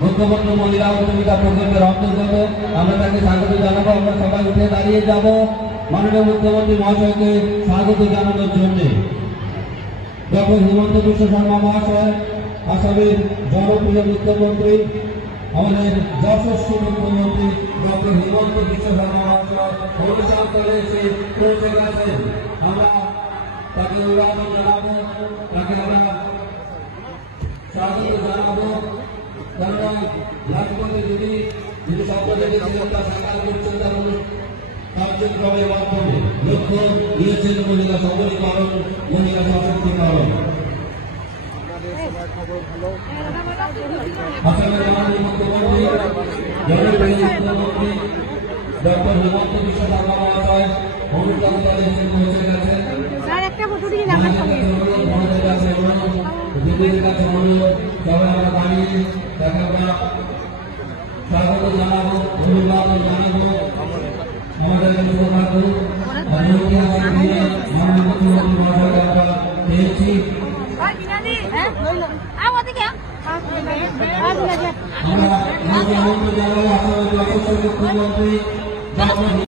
মুখ্যমন্ত্রী মহিলা উদ্যমিতা প্রকল্পের অন্তর্গত আমরা তাকে স্বাগত জানাবো। আমরা সবাই উঠে দাঁড়িয়ে যাব মাননীয় মুখ্যমন্ত্রী মহাশয়কে স্বাগত জানানোর জন্য। ডক্টর হিমন্ত বিশ্ব শর্মা মহাশয় আসামের জনপ্রিয় মুখ্যমন্ত্রী, আমাদের যশস্বী মুখ্যমন্ত্রী ডক্টর হিমন্ত বিশ্ব শর্মা মহাশয় অনুষ্ঠানস্থলে এসে পৌঁছে গেছেন। আমরা তাকে অভিবাদন জানাবো, তাকে আমরা স্বাগত জানাবো। কেননা রাষ্ট্রপতি যিনি স্বপ্ন দেখেছিলেন তা সাকার করছেন তার কার্যক্রমের মাধ্যমে। লক্ষ্য দিয়েছেন মহিলা সবলীকরণ, মহিলা সশক্তিকরণ। আসামের মাননীয় মুখ্যমন্ত্রী জনপ্রিয় মুখ্যমন্ত্রী ডক্টর হিমন্ত বিশ্ব শর্মা মহাশয় অনুষ্ঠানস্থলে এসে পৌঁছে গেছেন। দিদির কাছে অনুরোধ, সবাই আমরা দাঁড়িয়ে তাকে আমরা স্বাগত জানাবো, অভিবাদন জানাবো। আমাদের মাননীয় মুখ্যমন্ত্রী মহাশয়কে আমরা পেয়েছি। আমরা মুখ্যমন্ত্রী জানাবো আসামের যশস্বী মুখ্যমন্ত্রী